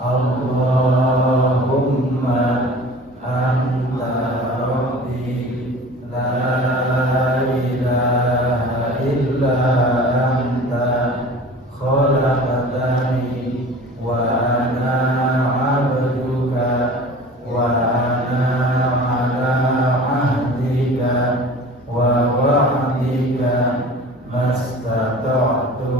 Allahumma anta rabbi la ilaha illa anta khalaqtani wa ana abduka wa ana ala ahdika wa wa'dika mastata'tu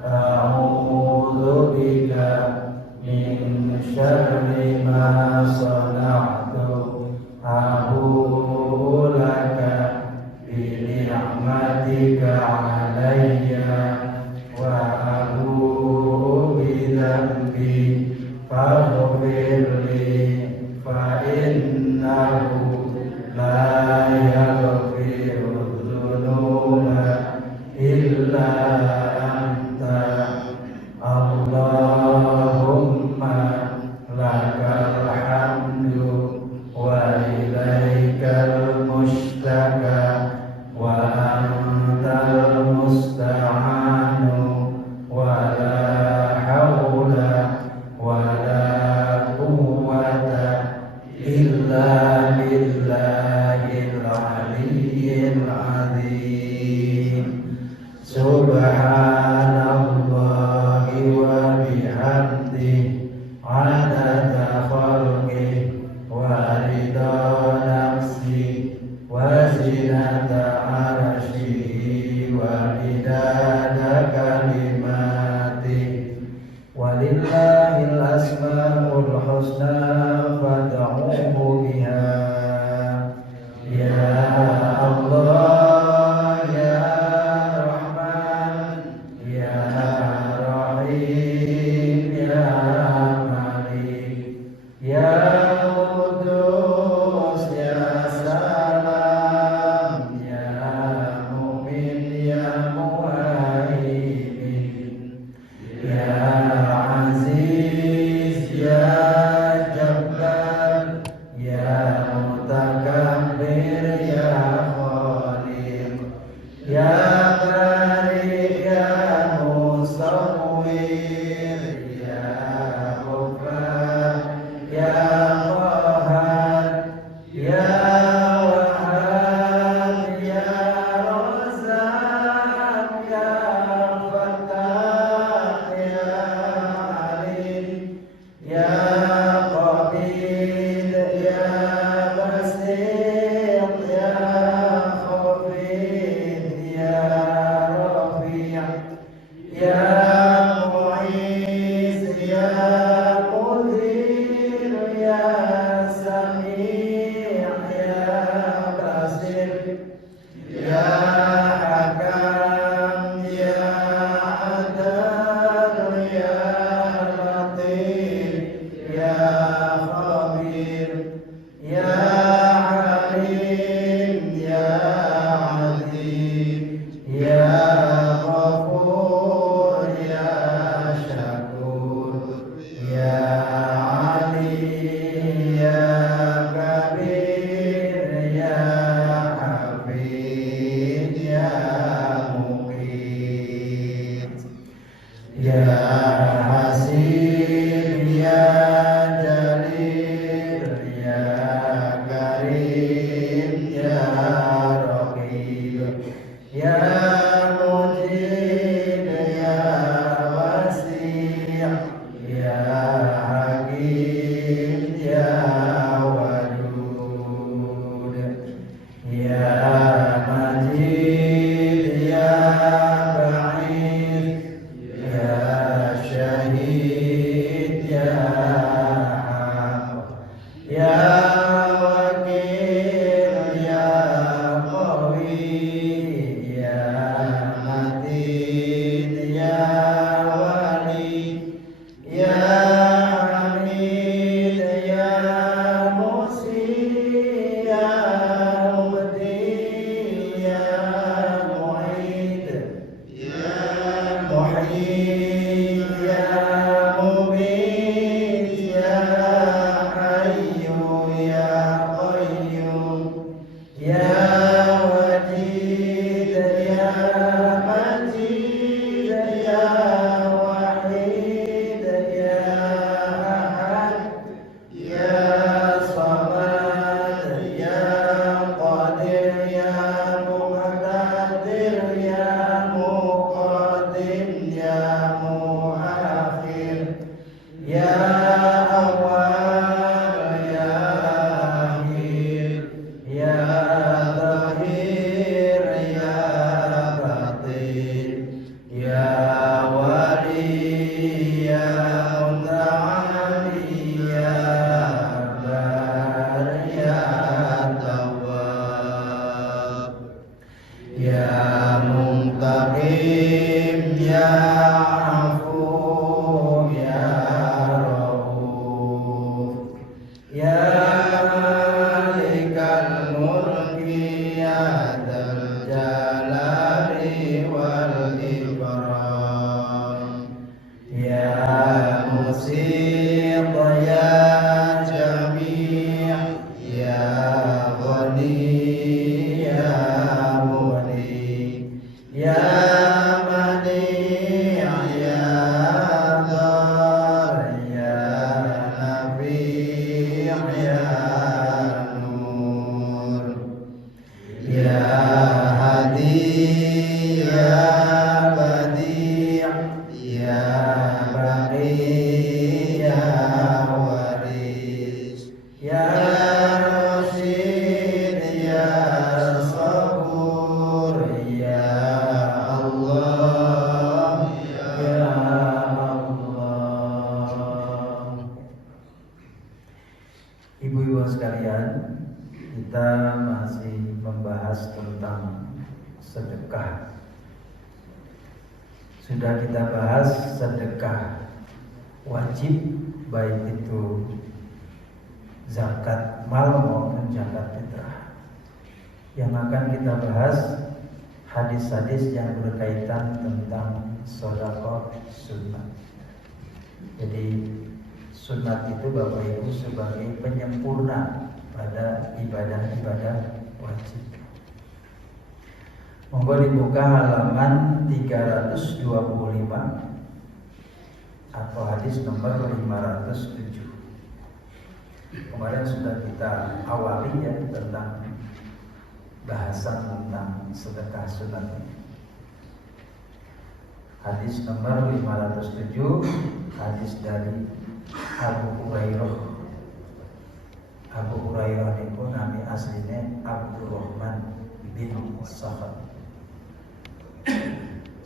a'udzu bika min syarri ma sana'tu abu'u laka bi ni'matika 'alayya wa abu'u bi dhanbi faghfir li fa innahu la yaghfiru dzunuba illa anta. Allahumma lakal hamdu wa ilaikal mushtaka wa antal musta'anu wa la hawla wa la quwwata illa billahil aliyyil azim. Subhanallahi wa bihamdihi adada khalqihi wa rida nafsihi wa zinata arsyihi wa midada kalimatihi. Walillahil asmaul husna fad'uhu biha. Ya Allah, ya Rahman, ya Rahim, ya Malik, ya Qudus, ya Salam, ya Mu'min, ya Muhaimin, ya Aziz, ya Jabbar, ya Mutakabbir, ya Khaliq, ya Bari, ya Musawwir, ya Ghaffar, ya Qahhar, ya Wahhab, ya Razzaq, ya Fattah, ya Alim, ya Qabid, ya Basit, ya Khafid, ya Rafi', ya Mu'iz, ya Qadir, ya Sami', ya Basir, ya Hakam, ya Adil, ya Latif, ya Khabir, ya Alim, ya Aziz, ya Ghafur, ya Syakur, ya Ali, ya Kabir, ya Hafid, ya Muqit, ya Hasib, ya Jalil, ya Karim, ya Raqib, ya Mujib, ya Wasi', ya Hakim, ya Wadud, ya Majid, ya Ba'id, ya Syahid, ya muta'ali ya bar ya tawwab ya muntaqim ya afu ya rauf ya malikal mulki ya dzal jalali wal ikram ya musid ya jami' ya ghani ya mughni ya mani' ya dhar ya nafi' ya nur ya hadi ya badi' ya baqi ya waris ya rasyid ya sabur ya Allah ya Allah. Ibu-ibu sekalian, kita masih membahas tentang sedekah. Sudah kita bahas sedekah wajib, baik itu zakat mal maupun zakat fitrah. Yang akan kita bahas hadis-hadis yang berkaitan tentang sedekah sunat. Jadi sunat itu Bapak Ibu sebagai penyempurna pada ibadah-ibadah wajib. Monggo dibuka halaman 325 atau hadis nomor 507. Kemarin sudah kita awali ya tentang bahasan tentang sedekah sunat. Hadis nomor 507, hadis dari Abu Hurairah. Abu Hurairah itu nama aslinya Abdurrahman bin Sakhar.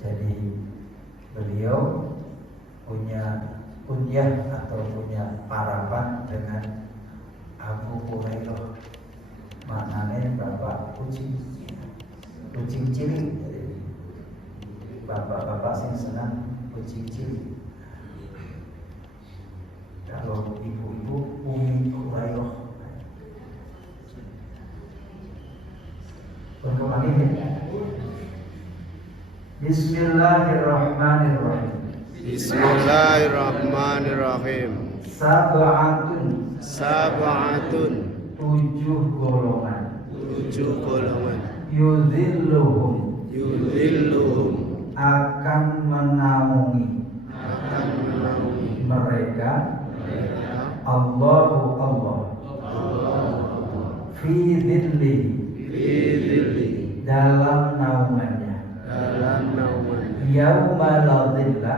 Jadi beliau punya kunyah atau punya parapan dengan Abu Hurairah, maknanya bapak kucing cilik. Bapak-bapak sing senang kucing cilik. Kalau ibu-ibu Umi Hurairah. Berkembang. Bismillahirrahmanirrahim. Bismillahirrahmanirrahim. Sab'atun. 7 golongan. Yuzilluhum. Akan menaungi. Mereka. Allah. Fi dhillihi. Dalam naungannya. Yauma la dhilla.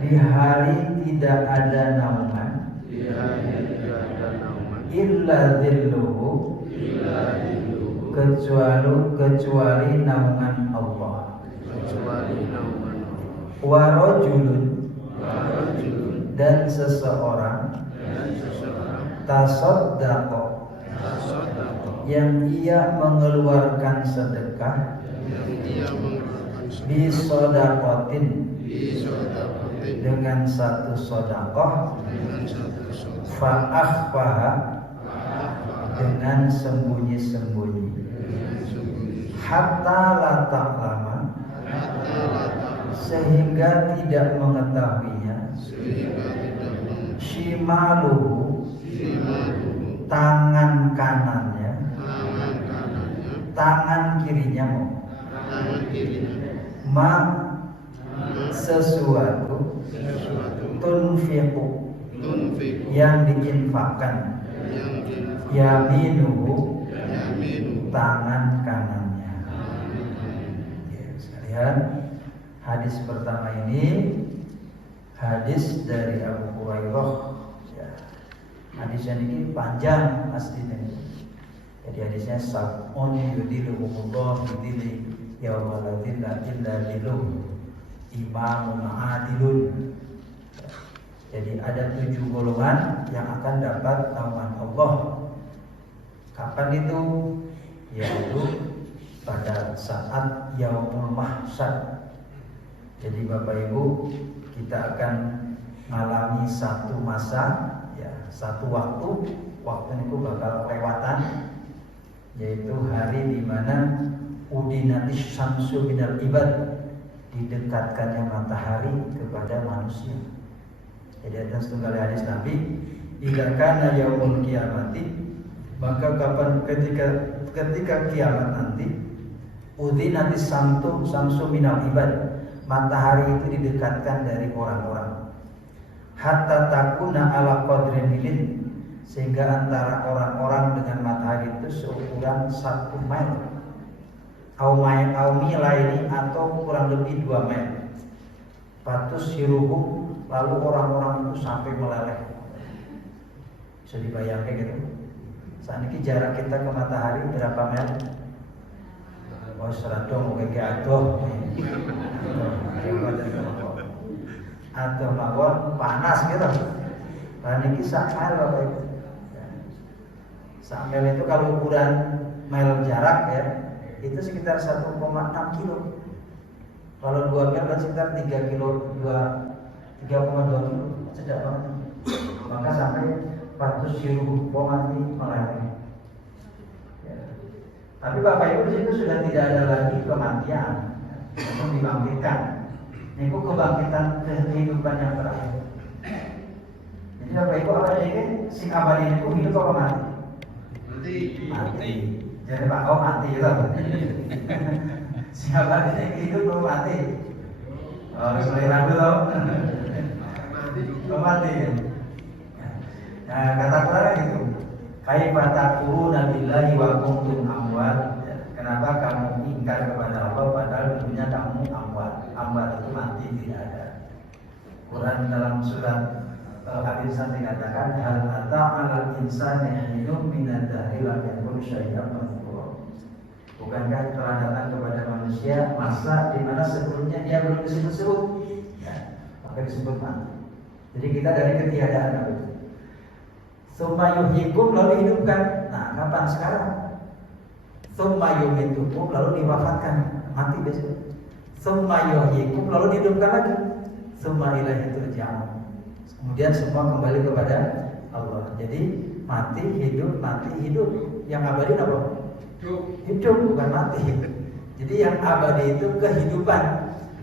Di hari tidak ada naungan. Illa dhilluhu. Kecuali naungan Allah. Wa rajulun. Dan seseorang. Tasaddaqa. Yang ia mengeluarkan sedekah. Bi shadaqatin. Dengan satu sedekah. Fa akhfaha. Dengan sembunyi-sembunyi. Hatta la ta'lama. Sehingga tidak mengetahuinya. Shimaluhu. Tangan kanannya. Tangan kirinya ma sesuatu tunfiqu yang diinfakkan yaminuhu tangan kanannya. Ya, sekalian, hadis pertama ini hadis dari Abu Hurairah. Ya, hadis yang ini panjang aslinya. Jadi hadisnya sab'un yudilluhumullah bidilli yauma la dhilla illa dhilluh. imamun adilun. Jadi ada 7 golongan yang akan dapat naungan Allah. Kapan itu? Yaitu pada saat yaumul mahsyar. Jadi Bapak Ibu, kita akan mengalami satu masa, ya, satu waktu itu bakal kelewatan, yaitu hari di mana udinatis syamsu minal ibad, didekatkannya matahari kepada manusia. Jadi ada setunggal hadis Nabi, "Idza kana yaumul qiyamati", maka kapan ketika kiamat nanti, udinatis samsu minal ibad, matahari itu didekatkan dari orang-orang. Hatta takuna ala qadrin milin, sehingga antara orang-orang dengan matahari itu seukuran 1 mil. Au milaini, atau kurang lebih 2 mil. Patus siruhum, lalu orang-orang itu sampai meleleh. Bisa dibayangkan gitu. Saat ini jarak kita ke matahari berapa mil? Oh, seradong kayak adoh. Atau mawon panas gitu. Nah ini sak mil Bapak Ibu. Sak mil itu kalau ukuran mil jarak ya, itu sekitar 1,6 kilo. Kalau 2 mil berarti sekitar 3,2 kilo. Cedak banget. Maka sampai 400 ribu mati meleleh. Ya. Tapi Bapak Ibu di situ sudah tidak ada lagi kematian, untuk dibangkitkan. Ini kebangkitan kehidupan yang terakhir. Jadi Bapak Ibu apa ini? Si abadi itu hidup apa mati? Mati. Jadi Pak mati itu. Si abadi hidup apa mati? Harus melihat dulu. Mati. Nah, kata Quran gitu. Kaifa takfuruna billahi wa kuntum amwat. Kenapa kamu ingkar kepada Allah padahal dulunya kamu amwat? Amwat itu mati, tidak ada. Quran dalam surat Al-Insan dikatakan hal ata 'alal insani hinum minad dahri lam yakun syai'an madhkura. Bukankah telah datang kepada manusia masa di mana sebelumnya dia belum disebut-sebut? Ya, maka disebut mati. Jadi kita dari ketiadaan itu. Tsumma yuhyikum, lalu hidupkan. Nah, kapan sekarang? Tsumma yumitukum, lalu diwafatkan, mati besok. Tsumma yuhyikum, lalu dihidupkan lagi. Tsumma ilaihi turja'un. Kemudian semua kembali kepada Allah. Jadi mati hidup, mati hidup. Yang abadi apa? Hidup, bukan mati. Jadi yang abadi itu kehidupan,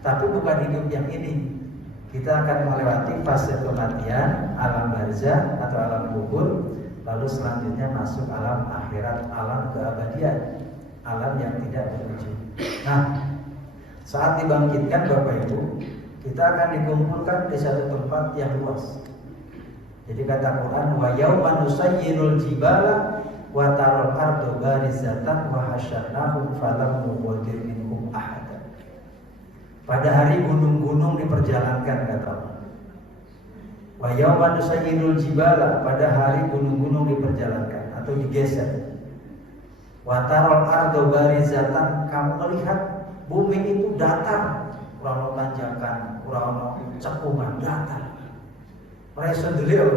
tapi bukan hidup yang ini. Kita akan melewati fase kematian, alam barzah atau alam kubur, lalu selanjutnya masuk alam akhirat, alam keabadian, alam yang tidak berujung. Nah, saat dibangkitkan Bapak Ibu, kita akan dikumpulkan di satu tempat yang luas. Jadi kata Quran, wa yauman nusayyirul jibala wa taral ardu barizatan wa hasyarnahum falam nughdir minhum ahada. Pada hari gunung-gunung diperjalankan, kata Allah. Wa yauman nusayyirul jibala, pada hari gunung-gunung diperjalankan atau digeser. Wa taral ardu barizatan, kamu melihat bumi itu datar, kurang tanjakan, kurang cekungan, datar. Mereka beliau.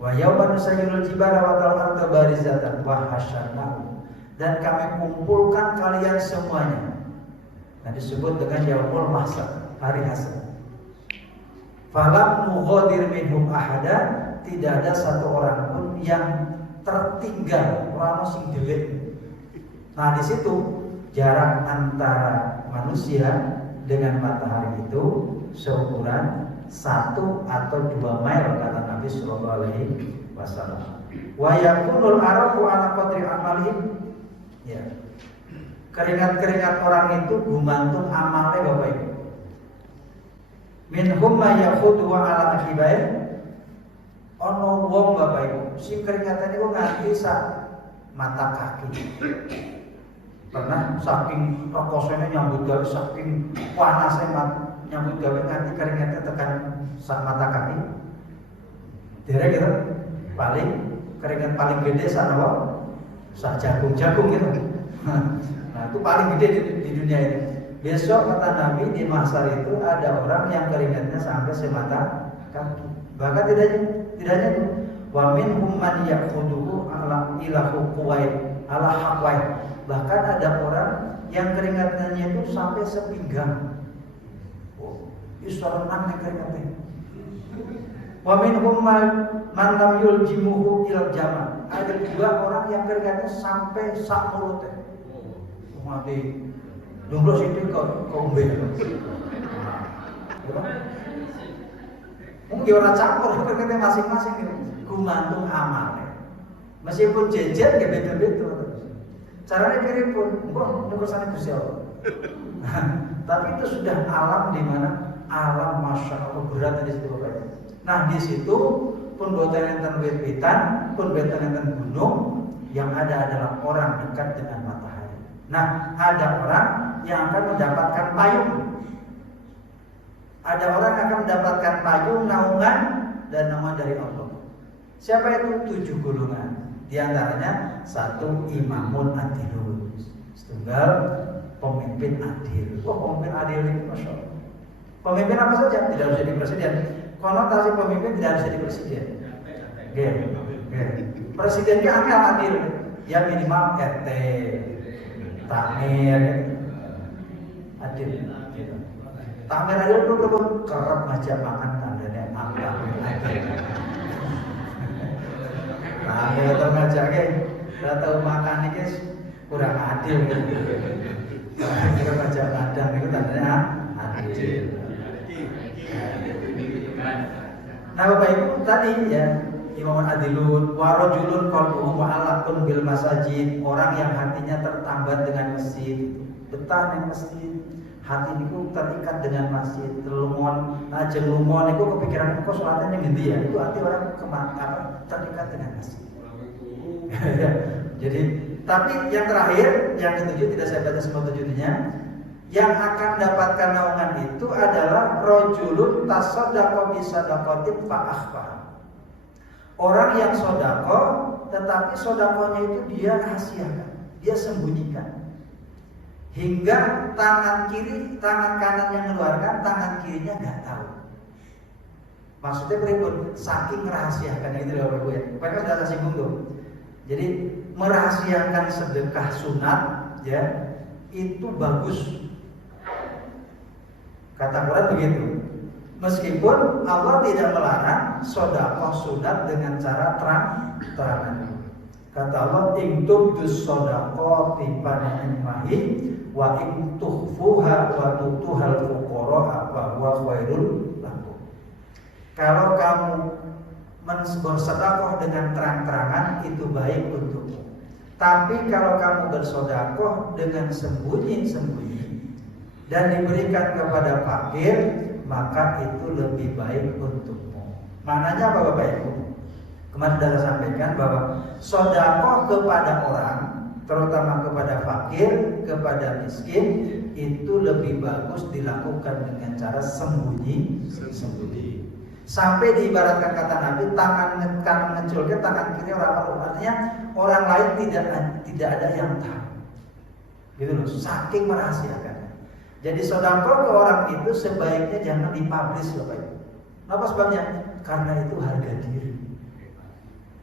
Wa yauman nusayyirul jibala wa taral ardu barizatan wa hasyarnahum, dan kami kumpulkan kalian semuanya. Nah, disebut dengan yaumul mahsyar, hari hasyar. Falam nughadir minhum ahada, tidak ada satu orang pun yang tertinggal, orang sing delik. Nah, di situ jarak antara manusia dengan matahari itu seukuran 1 atau 2 mil, kata Nabi sallallahu alaihi wasallam. Wa yakunul arafu ala qadri amalihim. Ya. Keringat-keringat orang itu gumantung amalnya Bapak Ibu. Minhum ma yakhudu ala akibai. Ono wong Bapak Ibu, si keringatan itu nganti sak mata kaki. Pernah saking rokosnya nyambut gawe, saking panasnya nyambut gawe nganti keringatnya tekan sak mata kaki. Derek gitu. Paling keringat paling gede sak apa? Sak jagung-jagung gitu. Nah, itu paling gede di dunia ini. Besok kata Nabi di mahsyar itu ada orang yang keringatnya sampai semata kaki. Bahkan tidak hanya itu. Wa minhum man yaquduhu ala ilahu quwait ala haqwait. Bahkan ada orang yang keringatnya itu sampai sepinggang. Oh, isoran keringatnya. Wa minhum man lam yuljimuhu il jama. Ada juga orang yang keringatnya sampai sak mulutnya. Mati jumlah situ ke umbe. Mungkin orang campur keringatnya masing-masing gitu. Gumantung amalnya. Meskipun jejer ya beda-beda. Caranya mirip pun, urusannya Gusti Allah. Tapi itu sudah alam di mana alam masya Allah berat di situ Bapak. Nah di situ pun boten enten wit-witan, pun boten enten gunung, yang ada adalah orang dekat dengan matahari. Nah ada orang yang akan mendapatkan payung. Ada orang yang akan mendapatkan payung, naungan dan naungan dari Allah. Siapa itu? 7 golongan. Di antaranya 1 imamun adilun, setunggal pemimpin adil. Pemimpin adil itu masya Allah. Pemimpin apa saja? Tidak harus jadi presiden. Konotasi pemimpin tidak harus jadi presiden. Presiden itu angka adil. Ya minimal RT, Tamir, adil. Tamir adil itu kerap ngajak makan tandanya angka adil. Nah, kalau ngajaknya, udah tahu makan ini kurang adil. Kalau ngajak kadang itu tandanya adil. Nah, Bapak Ibu tadi ya, imamun adilun, warojulun qalbuhu mu'allaqun bil masajid, orang yang hatinya tertambat dengan masjid, betah ning masjid. Hati niku terikat dengan masjid. Telumon, ajeng lumon niku kepikiran kok salatnya ning ngendi ya? Itu hati orang terikat dengan masjid. Jadi, tapi yang terakhir, yang ketujuh tidak saya baca semua tujuhnya. Yang akan mendapatkan naungan itu adalah rojulun tasaddaqa bi sadaqatin fa akhfa. Orang yang sedekah tetapi sedekahnya itu dia rahasiakan, dia sembunyikan. Hingga tangan kanan yang mengeluarkan, tangan kirinya nggak tahu. Maksudnya berikut, saking merahasiakan itu loh Bapak ya. Mereka sudah saya singgung tuh. Jadi merahasiakan sedekah sunat, ya itu bagus. Kata Quran begitu. Meskipun Allah tidak melarang sedekah sunat dengan cara terang-terangan. Kata Allah, "In tubdus shadaqati fa ni'mahi wa in tukhfuha wa tutuhal fuqara fa huwa khairul lakum." Kalau kamu bersedekah dengan terang-terangan itu baik untukmu. Tapi kalau kamu bersedekah dengan sembunyi-sembunyi dan diberikan kepada fakir, maka itu lebih baik untukmu. Maknanya apa Bapak Ibu? Kemarin sudah saya sampaikan bahwa sedekah kepada orang, terutama kepada fakir, kepada miskin, itu lebih bagus dilakukan dengan cara sembunyi. Sampai diibaratkan kata Nabi, tangan kanan ngeculnya, tangan kiri orang tahu. Artinya orang lain tidak ada yang tahu. Gitu loh, saking merahasiakan. Jadi sedekah ke orang itu sebaiknya jangan dipublish Bapak Ibu. Apa sebabnya? Karena itu harga diri,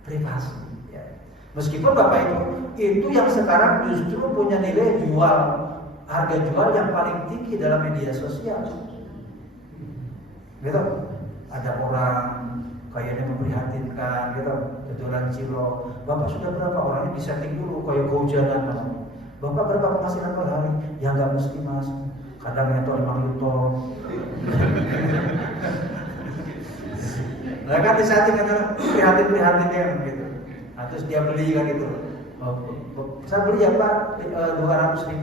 privasi. Ya. Meskipun Bapak Ibu itu yang sekarang justru punya nilai jual, harga jual yang paling tinggi dalam media sosial. Gitu. Ada orang kayaknya memprihatinkan, gitu, jualan cilok. Bapak sudah berapa? Orangnya disetting dulu kayak kehujanan Mas. Bapak berapa penghasilan per hari? Ya nggak mesti Mas. Kadang itu 5 juta. Nah kan disetting kan prihatin-prihatinnya gitu. Nah, terus dia beli kan gitu. Saya beli ya Pak 200.000.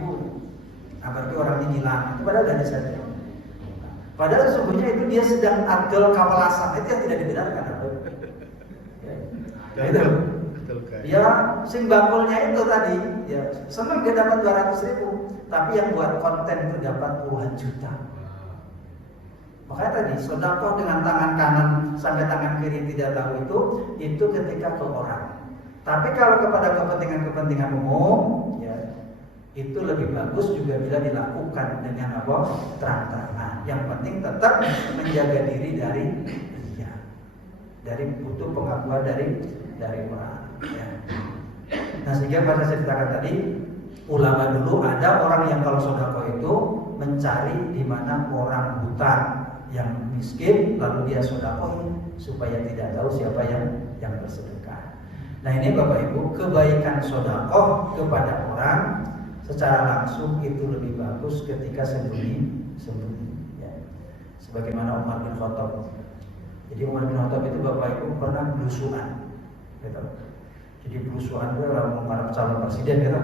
Nah, berarti orangnya hilang. Itu padahal udah disetting. Padahal sesungguhnya itu dia sedang adol kawalasan, itu yang tidak dibenarkan. Ya itu. Ya sing bakulnya itu tadi, ya senang dia dapat 200.000, tapi yang buat konten itu dapat puluhan juta. Makanya tadi sedekah dengan tangan kanan sampai tangan kiri tidak tahu itu ketika ke orang. Tapi kalau kepada kepentingan-kepentingan umum, ya itu lebih bagus juga bila dilakukan dengan apa? Terang-terangan. Yang penting tetap menjaga diri dari riya, dari butuh pengakuan dari orang. Ya. Nah sehingga pada saya ceritakan tadi, ulama dulu ada orang yang kalau sedekah itu mencari di mana orang buta yang miskin lalu dia sedekahin supaya tidak tahu siapa yang bersedekah. Nah ini Bapak Ibu, kebaikan sedekah kepada orang secara langsung itu lebih bagus ketika sembunyi-sembunyi. Ya. Sebagaimana Umar bin Khattab. Jadi Umar bin Khattab itu Bapak Ibu pernah belusuan, gitu. Jadi belusuan itu orang mengharap calon presiden, gitu.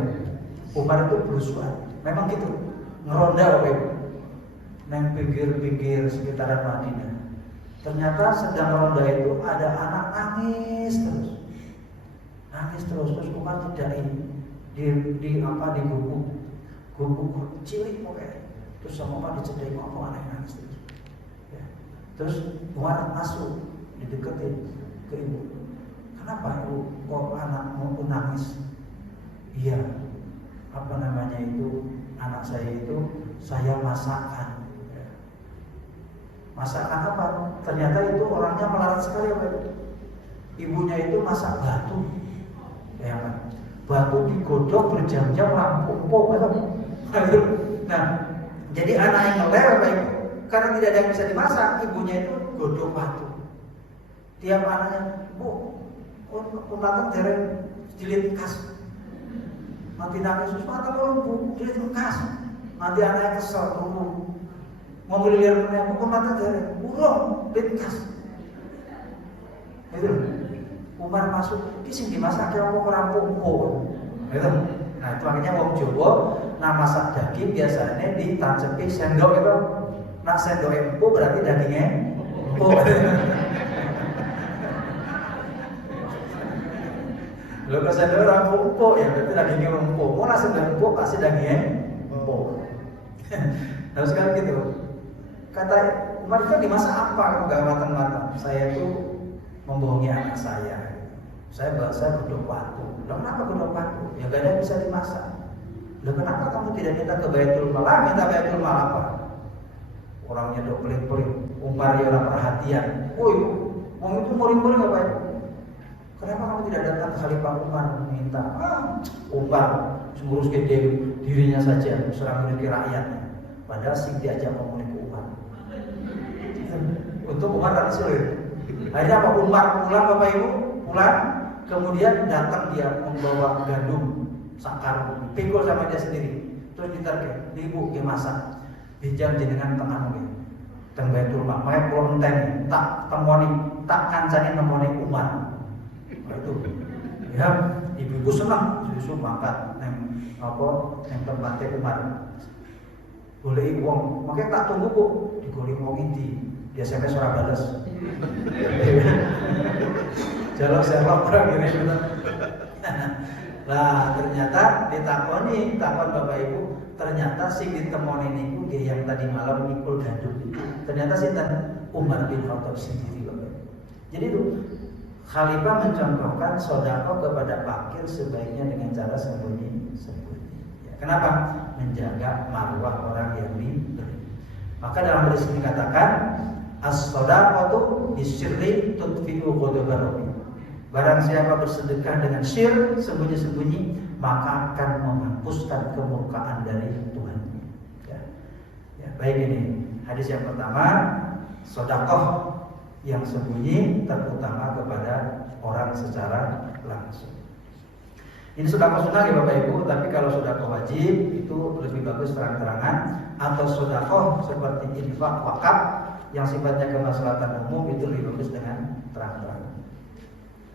Umar itu belusuan, memang gitu, ngeronda Bapak Ibu, neng pinggir-pinggir sekitaran Madinah. Ternyata sedang ronda itu ada anak nangis terus Umar tidak di gubuk cilik pokoknya. Terus sama Umar dicedai apa anak nangis terus. Ya. Terus Umar masuk dideketin ke ibu. Kenapa ibu kok anakmu nangis? Iya, apa namanya itu, anak saya itu saya masakkan. Ya. Masakkan apa? Ternyata itu orangnya melarat sekali Pak. Ibunya itu masak batu. Ya kan? Batu digodok berjam-jam rampung Nah, jadi anak yang ngeler Pak Ibu, karena tidak ada yang bisa dimasak, ibunya itu godok batu. Tiap anaknya, Bu, untatang dereng jilid kas. Nanti nangis terus mata Bu, jilid kas. Nanti anaknya kesel dulu. Mau ngelilir meneh, Bu, untatang dereng burung jilid kas. Itu Umar masuk, kisah dimasak kira orang pungko, gitu. Nah itu akhirnya wong Jawa, nah masak daging biasanya ditancepi sendok itu. Nah sendok empuk berarti dagingnya empuk. Lalu kalau sendok orang empuk ya berarti dagingnya empuk. Mau nasi empuk pasti dagingnya empuk. Nah sekarang gitu, kata Umar itu dimasak apa? Gak matang-matang. Saya itu membohongi anak saya. Saya godok batu. Loh kenapa godok batu? Ya gak ada yang bisa dimasak. Loh kenapa kamu tidak minta ke Baitul Mal? Minta Baitul Mal apa? Orangnya dok pelit-pelit. Umar ya orang perhatian. Woi, wong itu muring-muring apa itu? Kenapa kamu tidak datang ke Khalifah Umar meminta? Umar ngurus gede dirinya saja, serang memiliki rakyatnya. Padahal sing diajak ngomongin ke Umar. Untuk Umar tadi sulit. Akhirnya apa? Umar pulang Bapak Ibu, pulang. Kemudian datang dia membawa gandum sakar, pikul sama dia sendiri. Terus diterke, ibu dia masak. Bijam jenengan tengah mungkin. Teng Baitul Mal, mae kula enten tak temoni, tak kancane nemoni Umar. Nah, itu. Ya, ibu senang, susu mangkat neng tempatnya Umar. Boleh wong, makanya tak tunggu Bu, digolek wong inti. Dia SMS ora bales. Jalur server perang ini. Nah ternyata takon Bapak Ibu, ternyata sing ditemoni niku dia yang tadi malam mikul gandum itu. Ternyata sinten Umar bin Khattab sendiri Bapak Ibu. Jadi itu Khalifah mencontohkan sedekah kepada fakir sebaiknya dengan cara sembunyi-sembunyi. Ya, kenapa? Menjaga marwah orang yang diberi. Maka dalam hadis ini dikatakan as-shadaqatu bisirri tudfi'u ghadabar rabbi. Barang siapa bersedekah dengan syir, sembunyi-sembunyi, maka akan menghapuskan kemurkaan dari Tuhan. Ya, baik ini hadis yang pertama, sedekah yang sembunyi terutama kepada orang secara langsung. Ini sedekah sunnah ya Bapak Ibu, tapi kalau sedekah wajib itu lebih bagus terang-terangan, atau sedekah seperti infak wakaf yang sifatnya kemaslahatan umum itu lebih bagus dengan terang-terangan.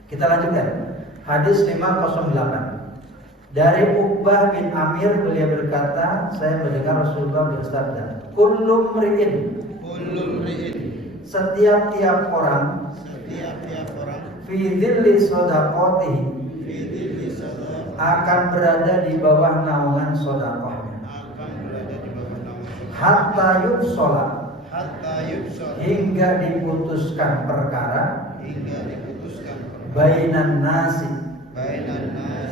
Kita lanjutkan. Hadis 508. Dari Uqbah bin Amir beliau berkata, saya mendengar Rasulullah bersabda, kullu mri'in, setiap orang fi dhilli shadaqatihi, akan berada di bawah naungan sedekahnya. Hatta yufsala, hingga diputuskan perkara bainan nasi,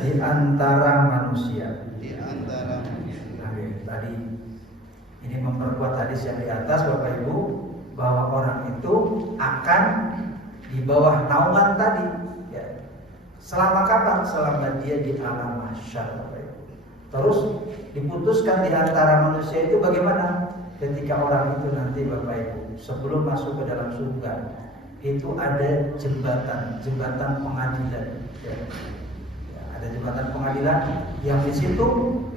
di antara manusia. Ini memperkuat hadis yang di atas Bapak Ibu, bahwa orang itu akan di bawah naungan tadi ya. Selama kapan? Selama dia di alam mahsyar Bapak Ibu. Terus diputuskan di antara manusia itu bagaimana? Ketika orang itu nanti Bapak Ibu sebelum masuk ke dalam surga itu ada jembatan pengadilan ya. Ada jembatan pengadilan yang di situ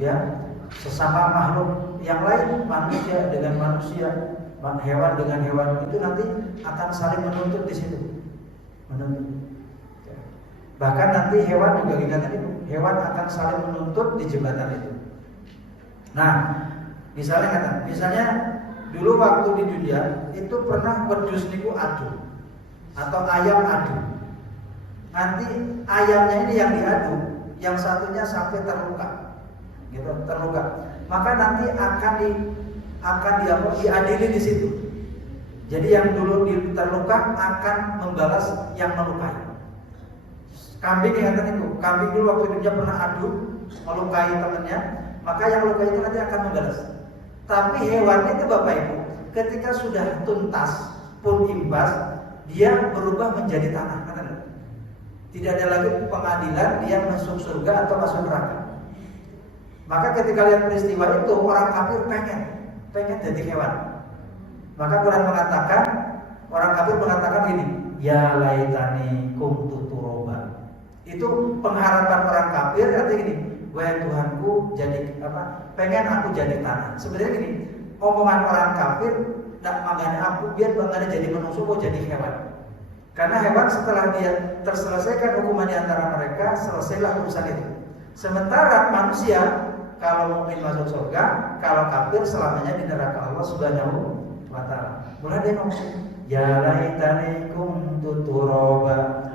ya sesama makhluk yang lain, manusia dengan manusia, hewan dengan hewan itu nanti akan saling menuntut di situ, menuntut. Ya. Bahkan nanti hewan juga dikatakan itu, hewan akan saling menuntut di jembatan itu. Nah, misalnya dulu waktu di dunia itu pernah wedhus niku adu atau ayam adu. Nanti ayamnya ini yang diadu, yang satunya sampai terluka, gitu, terluka. Maka nanti akan diadili di situ. Jadi yang dulu terluka akan membalas yang melukai. Kambing yang itu, kambing dulu waktu itu dia pernah adu melukai temannya, maka yang lukai itu nanti akan membalas. Tapi hewan itu Bapak Ibu, ketika sudah tuntas pun imbas, dia berubah menjadi tanah. Tidak ada lagi pengadilan dia masuk surga atau masuk neraka. Maka ketika lihat peristiwa itu, orang kafir pengen jadi hewan. Maka Quran mengatakan, orang kafir mengatakan gini, ya laitani kuntu turoba. Itu pengharapan orang kafir artinya gini, wahai Tuhanku jadi apa? Pengen aku jadi tanah. Sebenarnya gini, omongan orang kafir tak mangane aku biar bangane jadi manusia mau jadi hewan. Karena hewan setelah dia terselesaikan hukuman di antara mereka, selesailah urusan itu. Sementara manusia kalau mukmin masuk surga, kalau kafir selamanya di neraka Allah Subhanahu wa taala. Mulai dia ngomong, ya laitani kuntu turaba.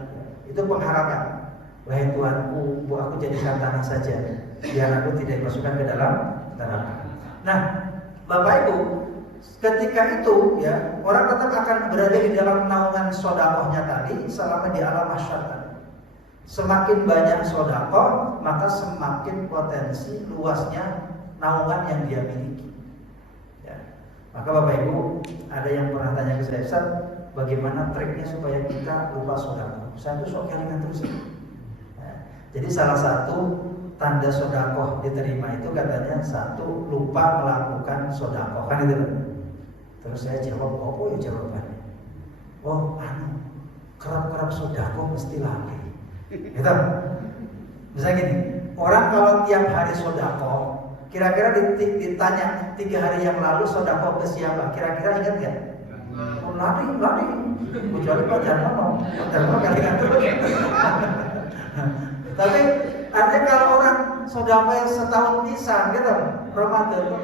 Itu pengharapan. Wahai Tuhanku, aku jadikan tanah saja, biar aku tidak dimasukkan ke dalam neraka. Nah, Bapak Ibu, ketika itu ya orang tetap akan berada di dalam naungan sedekahnya tadi selama di alam mahsyar. Semakin banyak sedekah, maka semakin potensi luasnya naungan yang dia miliki. Ya. Maka Bapak Ibu, ada yang pernah tanya ke saya, Ustaz, bagaimana triknya supaya kita lupa sedekah? Saya tuh sok kelingan terus. Ya. Jadi salah satu tanda sedekah diterima itu katanya satu, lupa melakukan sedekah, kan itu. Terus saya jawab, apa ya jawabannya? Oh, kerap-kerap sedekah mesti lagi. Gitu. Misalnya gini, orang kalau tiap hari sedekah, kira-kira ditanya 3 hari yang lalu sedekah ke siapa? Kira-kira ingat nggak? Lari. Kecuali Pak Jarno, kali-kali terus. Tapi artinya kalau orang sedekah setahun pisan, gitu, Ramadan itu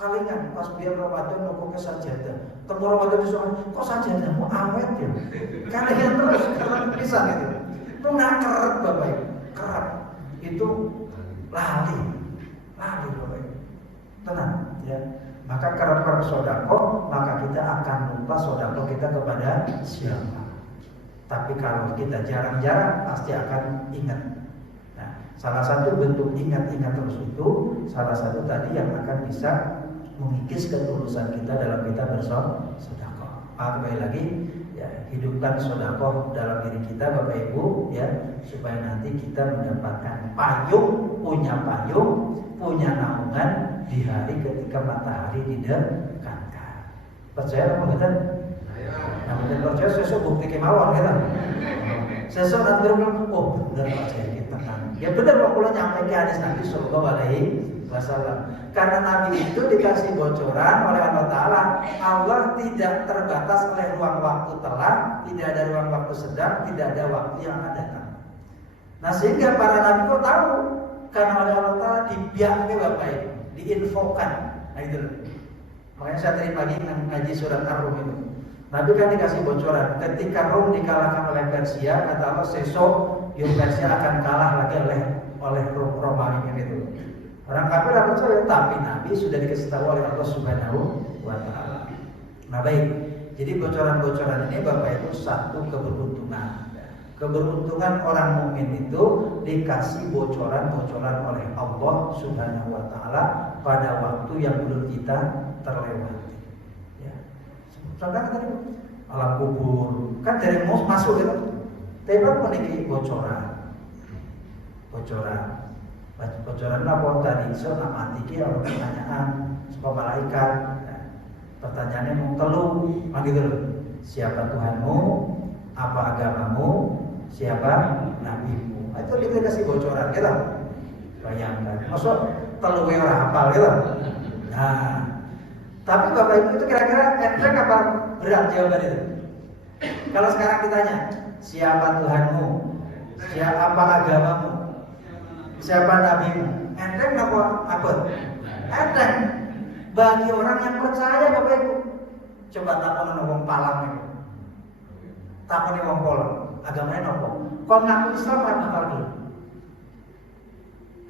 kalingan pas biar Ramadan nopo ke sajadah. Temu Ramadan soal kok sajadah mau awet ya. Kalingan terus karena pisan itu. Itu nggak kerap Bapak Ibu. Kerap. Itu lali Bapak Ibu. Tenang ya. Maka kerap-kerap sedekah, maka kita akan lupa sedekah kita kepada siapa. Tapi kalau kita jarang-jarang pasti akan ingat. Nah, salah satu bentuk ingat-ingat terus itu salah satu tadi yang akan bisa mengikis ketulusan kita dalam kita bersedekah. Kembali lagi ya, hidupkan sedekah dalam diri kita Bapak Ibu ya, supaya nanti kita mendapatkan payung, punya naungan di hari ketika matahari didekatkan. Percaya apa enggak? Nah, benar percaya sesuk bukti kemauan kita. Sesuk nanti oh benar percaya kita kan. Ya benar kok kula nyampe ke hadis Nabi sallallahu alaihi wasallam. Karena Nabi itu dikasih bocoran oleh Allah Ta'ala, Allah tidak terbatas oleh ruang waktu telat, tidak ada ruang waktu sedang, tidak ada waktu yang akan datang. Nah sehingga para Nabi kok tahu, karena oleh Allah Ta'ala dibiaknya Bapak Ibu, diinfokan. Nah itu makanya saya tadi pagi ngaji surat Ar-Rum itu, Nabi kan dikasih bocoran, ketika Rum dikalahkan oleh Persia, kata Allah sesok Persia akan kalah lagi oleh Romawi itu. Orang kafir apa percaya, tapi Nabi sudah dikasih tahu oleh Allah Subhanahu wa taala. Nah baik, jadi bocoran-bocoran ini Bapak Ibu satu keberuntungan. Keberuntungan orang mukmin itu dikasih bocoran-bocoran oleh Allah Subhanahu wa taala pada waktu yang belum kita terlewati. Ya. Contohnya tadi alam kubur kan dari mau masuk itu, tapi memiliki bocoran apa tadi so nak mati ki ada pertanyaan supaya malaikat. Nah, pertanyaannya mau telu, gitu loh. Siapa Tuhanmu? Apa agamamu? Siapa nabimu? Itu kita kasih bocoran, gitu. Bayangkan, maksud telu ora hafal, gitu. Nah, tapi Bapak Ibu itu kira-kira enteng apa berat jawaban itu? Kalau sekarang ditanya, siapa Tuhanmu? Siapa agamamu? Siapa nabimu? Enteng apa? Enteng. Bagi orang yang percaya Bapak Ibu. Coba takon wong Palang itu. Takon wong Polong, agamanya nopo? Kok ngaku Islam ora bakal dulu.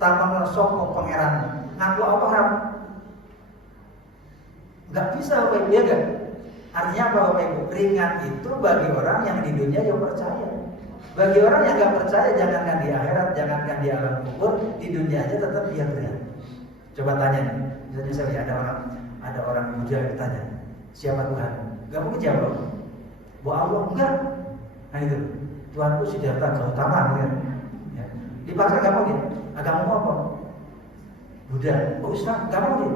Takon sapa pangeran? Ngaku apa ora? Enggak bisa Bapak Ibu, ya enggak? Artinya apa Bapak Ibu? Ringan itu bagi orang yang di dunia yang percaya. Bagi orang yang enggak percaya, jangankan di akhirat, jangankan di alam kubur, di dunia aja tetap dia berat. Coba tanya nih, misalnya saya lihat ada orang Buddha yang tanya, siapa Tuhan? Enggak mungkin jawab. Bahwa Allah enggak. Nah itu, Tuhanku Siddhartha Gautama kan. Ya. Dipaksa enggak mungkin. Agamamu apa? Buddha. Oh Islam, enggak mungkin.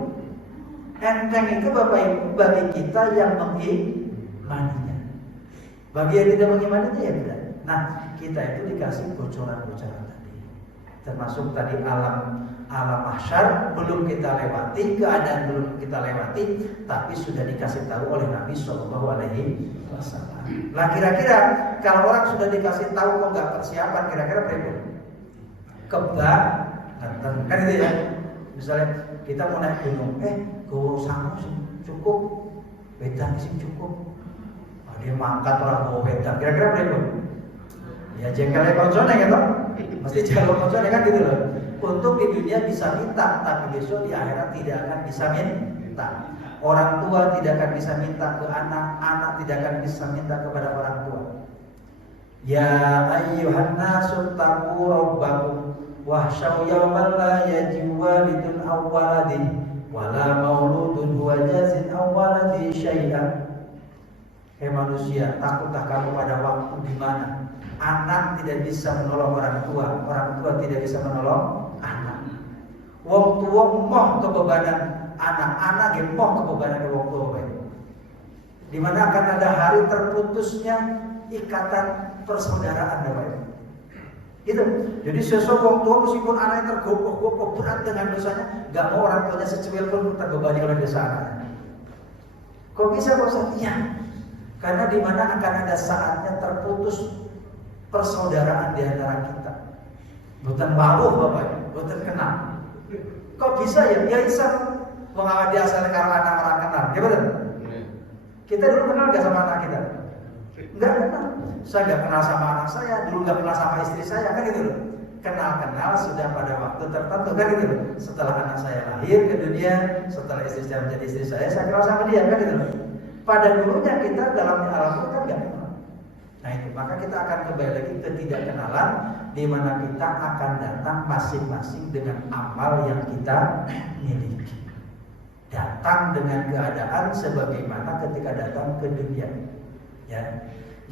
Enteng itu Bapak Ibu bagi kita yang mengimaninya. Bagi yang tidak mengimaninya ya tidak. Nah, kita itu dikasih bocoran-bocoran tadi. Termasuk tadi alam mahsyar belum kita lewati, keadaan belum kita lewati, tapi sudah dikasih tahu oleh Nabi Shallallahu Alaihi Wasallam. Nah, kira-kira kalau orang sudah dikasih tahu kok nggak persiapan, kira-kira berapa? Kebangetan, kan itu ya. Misalnya kita mau naik gunung, go sama cukup, wedang sih cukup. Dia mangkat orang bawa wedang, kira-kira berapa? Ya jengkelnya konsolnya gitu, mesti jalan konsolnya kan gitu loh. Untuk di dunia bisa minta, tapi besok di akhirat tidak akan bisa minta. Orang tua tidak akan bisa minta ke anak, anak tidak akan bisa minta kepada orang tua. Ya ayyuhan nasu taqu rabbakum wahsyaw yawman la yajibu walidun aw waladin wala mauludun huwa jazin aw waladi syai'an. Hei manusia, takutlah kamu pada waktu di mana anak tidak bisa menolong orang tua tidak bisa menolong anak. Wong tua moh kebebanan anak ge moh kebebanan wong tua. Di mana akan ada hari terputusnya ikatan persaudaraan Bapak. Gitu. Jadi sesuatu wong tua meskipun anaknya tergopoh-gopoh berat dengan dosanya, enggak mau orang tuanya secuil pun terbebani oleh dosa anaknya. Kok bisa Pak? Iya. Karena di mana akan ada saatnya terputus persaudaraan di antara kita. Bukan bauh Bapak, bukan kenal. Kok bisa ya? Ya bisa. Wong awak dia asal karena anak orang kenal. Ya betul? Kita dulu kenal gak sama anak kita? Enggak kenal. Saya gak kenal sama anak saya, dulu gak kenal sama istri saya, kan gitu loh. Kenal-kenal sudah pada waktu tertentu, kan gitu loh. Setelah anak saya lahir ke dunia, setelah istri saya menjadi istri saya kenal sama dia, kan gitu loh. Pada dulunya kita dalam alam itu kan gak kenal. Nah itu, maka kita akan kembali lagi ke ketidakkenalan, di mana kita akan datang masing-masing dengan amal yang kita miliki. Datang dengan keadaan sebagaimana ketika datang ke dunia. Ya.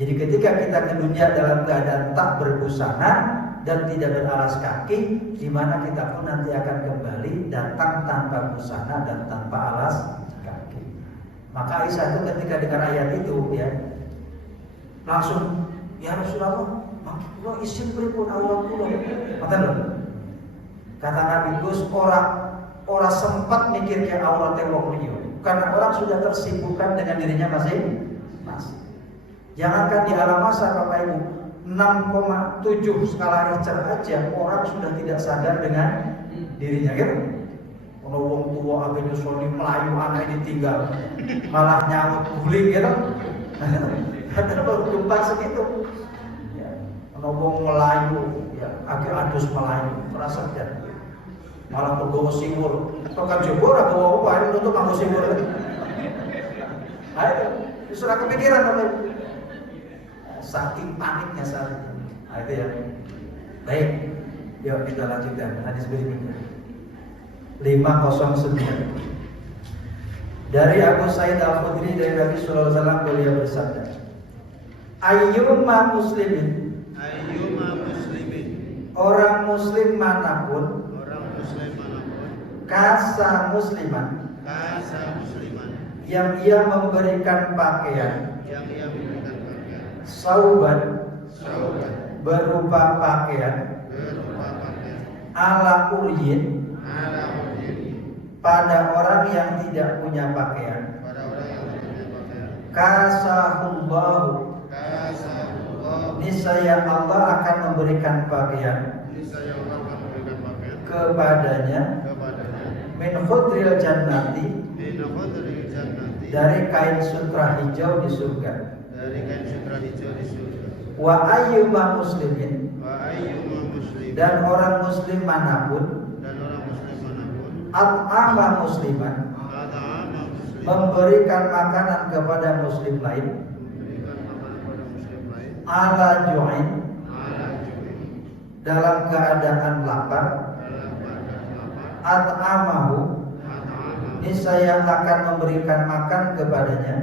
Jadi ketika kita ke dunia dalam keadaan tak berbusana dan tidak beralas kaki, di mana kita pun nanti akan kembali datang tanpa busana dan tanpa alas kaki. Maka Aisyah itu ketika dengar ayat itu, ya langsung, ya Rasulullah, Allah isin pripun Allah kula. Kata Nabi Gus, orang sempat mikir ke auratnya wong liya, karena orang sudah tersibukkan dengan dirinya masing-masing. Jangankan di alam masa Bapak Ibu, 6,7 skala Richter aja orang sudah tidak sadar dengan dirinya, gitu. Kalau wong tua agak nyusuli Melayu anak ditinggal, malah nyamuk guling, gitu. Ada baru gempa segitu. Ya, kalau wong Melayu, ya agak adus Melayu, merasa dan malah bergawa siwur. Kau kan jebol atau bawa apa? Ini untuk nganggo siwur. Ayo, sudah kepikiran Bapak Ibu. Saking paniknya saat itu. Nah itu ya. Baik, yuk kita lanjutkan hadis berikutnya. 509. Dari Abu Sa'id Al-Khudri dari Nabi sallallahu alaihi wasallam beliau bersabda, ayyuma muslimin, orang muslim manapun, kasa musliman, yang ia memberikan pakaian, sauban, berupa pakaian, ala uryin, pada orang yang tidak punya pakaian, kasahullahu, niscaya Allah akan memberikan pakaian kepadanya, min khudril jannati, dari kain sutra hijau di surga. Wa ayyuma muslimin, dan orang muslim manapun, at'ama musliman, memberikan makanan kepada muslim lain, ala ju'in, dalam keadaan lapar, at'amahu, niscaya akan memberikan makan kepadanya,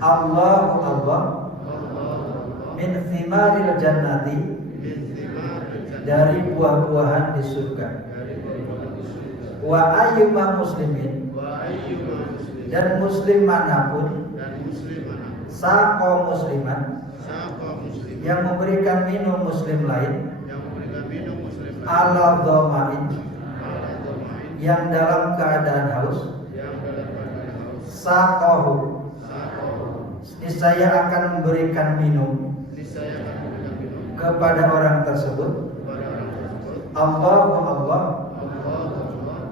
Allah min thimaril jannati, dari buah-buahan di surga. Wa ayyuma muslimin, dan muslim manapun, saqo musliman, yang memberikan minum muslim lain, ala dhamain, yang dalam keadaan haus, saqahu, niscaya akan memberikan minum kepada orang tersebut, Allah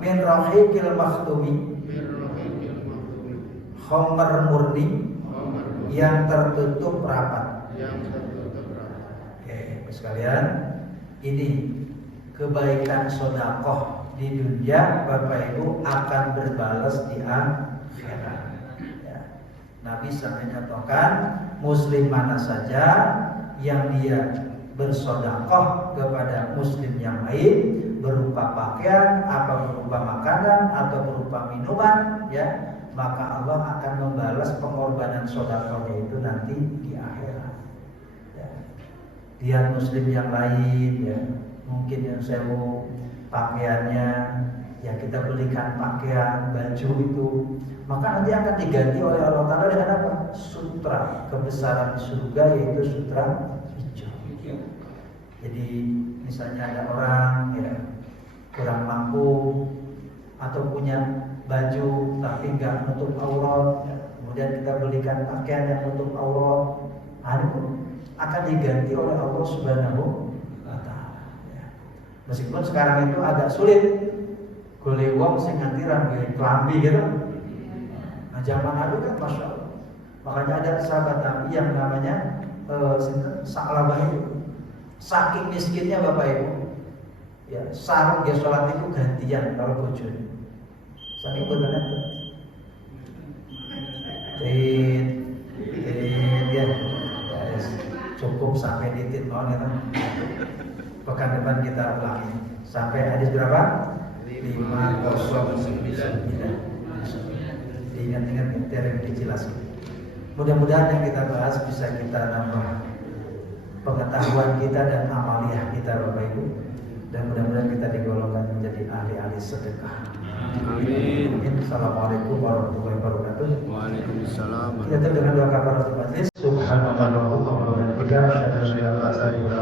min rahiqil makhtumi, khamar murni yang tertutup rapat. Oke, sekalian, ini kebaikan sedekah di dunia, Bapak Ibu, akan berbalas di akhirat. Ya. Nabi sampai nyatakan, muslim mana saja yang dia bersedekah kepada muslim yang lain, berupa pakaian, apa berupa makanan, atau berupa minuman, ya, maka Allah akan membalas pengorbanan sedekahnya itu nanti di akhirat. Ya. Lihat muslim yang lain, ya, mungkin yang sewu pakaiannya, ya kita belikan pakaian, baju itu, maka nanti akan diganti oleh Allah Ta'ala dengan apa? Sutra kebesaran di surga, yaitu sutra hijau. Jadi misalnya ada orang, ya, kurang mampu atau punya baju tapi nggak nutup aurat, ya, kemudian kita belikan pakaian yang nutup aurat, akan diganti oleh Allah Subhanahu wa Ta'ala. Ya. Meskipun sekarang itu agak sulit, golek wong sing nganti rambut klambi gitu. Nah zaman lalu kan masya Allah, makanya ada sahabat Nabi yang namanya Sa'labah itu. Saking miskinnya Bapak Ibu, ya, sarung dia sholat itu gantian kalau bojone. Saking beneran tuh. Ya, cukup sampai titik mau ya. Pekan depan kita ulangi sampai hadis berapa? 509. Diingat-ingat yang dijelaskan. Mudah-mudahan yang kita bahas bisa kita nambah pengetahuan kita dan amaliyah kita, Bapak Ibu, dan mudah-mudahan kita digolongkan menjadi ahli-ahli sedekah. Amin. Assalamualaikum warahmatullahi wabarakatuh. Waalaikumsalam. Kita dengan doa kafaratul majlis. Subhanallah wa bihamdihi, asyhadu an la ilaha illallah.